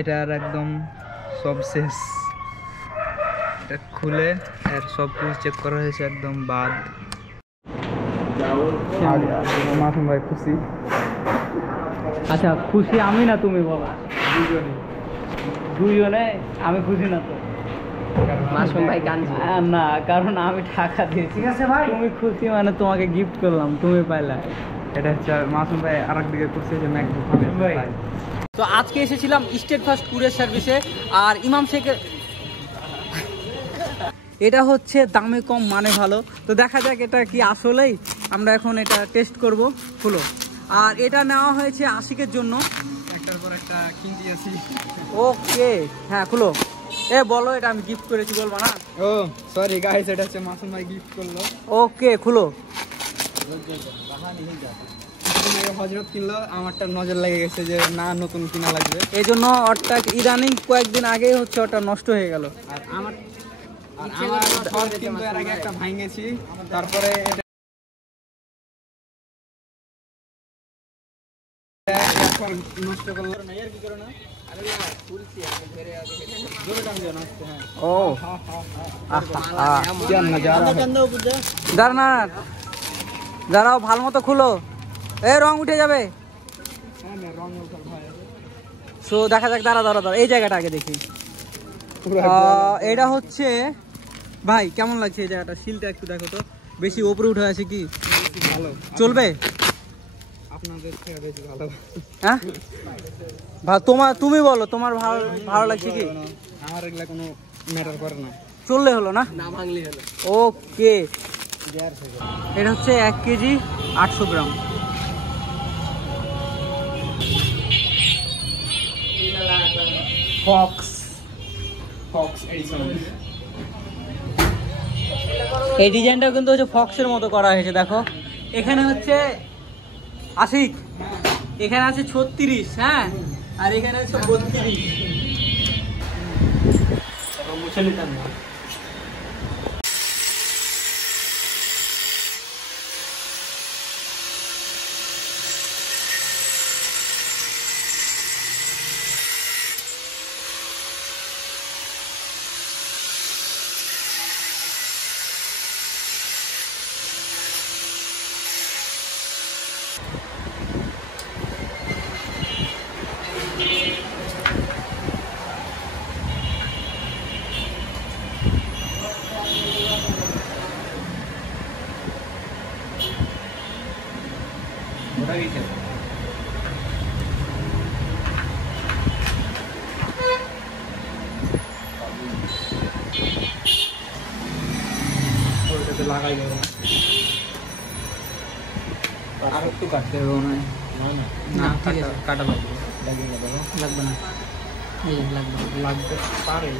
এটার একদম সব শেষ, এটা খুলে এর সব কিছু চেক করা হয়েছে, একদম বাদ। মাসুম ভাই খুশি? আচ্ছা খুশি আমি না তুমি বলা? দুজনে। আমি খুশি না তো। মাসুম ভাই কাঁদছে না, কারণ আমি টাকা দিয়েছি। ঠিক আছে ভাই, তুমি খুশি মানে তোমাকে গিফট করলাম, তুমি পাইলা। এটা হচ্ছে মাসুম ভাই আর একদিকে খুশি হয়েছে ম্যাকবুক ভাই। তো আজকে এসেছিলাম স্টেট ফার্স্ট কুরিয়ার সার্ভিসে, আর ইমাম শেখের এটা হচ্ছে দামে কম মানে ভালো। তো দেখা যাক এটা কি আসলেই, আমরা এখন এটা টেস্ট করব। খুলো। আর এটা নেওয়া হয়েছে আশিকের জন্য, একটার পর একটা কিনতে আসি। ওকে হ্যাঁ খুলো। এ বলো, এটা আমি গিফট করেছি বলবা না? ও সরি গাইস, এটা হচ্ছে মাসুম ভাই গিফট করলো। ওকে খুলো। হজরত কিনলো, আমারটা নজর লেগে গেছে যে না নতুন কিনা লাগবে, এই জন্য ওরটা ইদানিং কয়েকদিন আগেই হচ্ছে ওটা নষ্ট হয়ে গেল। আর আমার কিন্তু এর আগে একটা ভাঙেছি, তারপরে নষ্ট করলো না। এর কি করো না? ও দাঁড়াও, ভালো মতো খুলো। এ রং উঠে যাবে। সো দেখা যাক, দাঁড়া এই জায়গাটা আগে দেখি। এটা হচ্ছে ভাই কেমন লাগছে এই জায়গাটা? শিলটা একটু দেখো তো, বেশি উপরে উঠে আছে কি? ভালো চলবে? আপনাদের থেকে বেশি ভালো। হ্যাঁ তুমি বলো, তোমার ভালো লাগছে কি? আমার এগুলা কোনো ম্যাটার করে না, চললে হলো না, না ভাঙলি হলো। ওকে। এটা হচ্ছে 1 কেজি 800 গ্রাম। Fox addition. এই ডিজাইনটাও কিন্তু হচ্ছে ফক্সের মতো করা হয়েছে। দেখো এখানে হচ্ছে আশিক, এখানে আছে 36, হ্যাঁ, আর এখানে আছে 32। মুছে নিতাম না। লাগাই দেবো আর একটু কাটতে হবে মনে হয়। না কাটা লাগবে, লাগিয়ে দেবো। লাগবে না, লাগবে লাগতে পারে।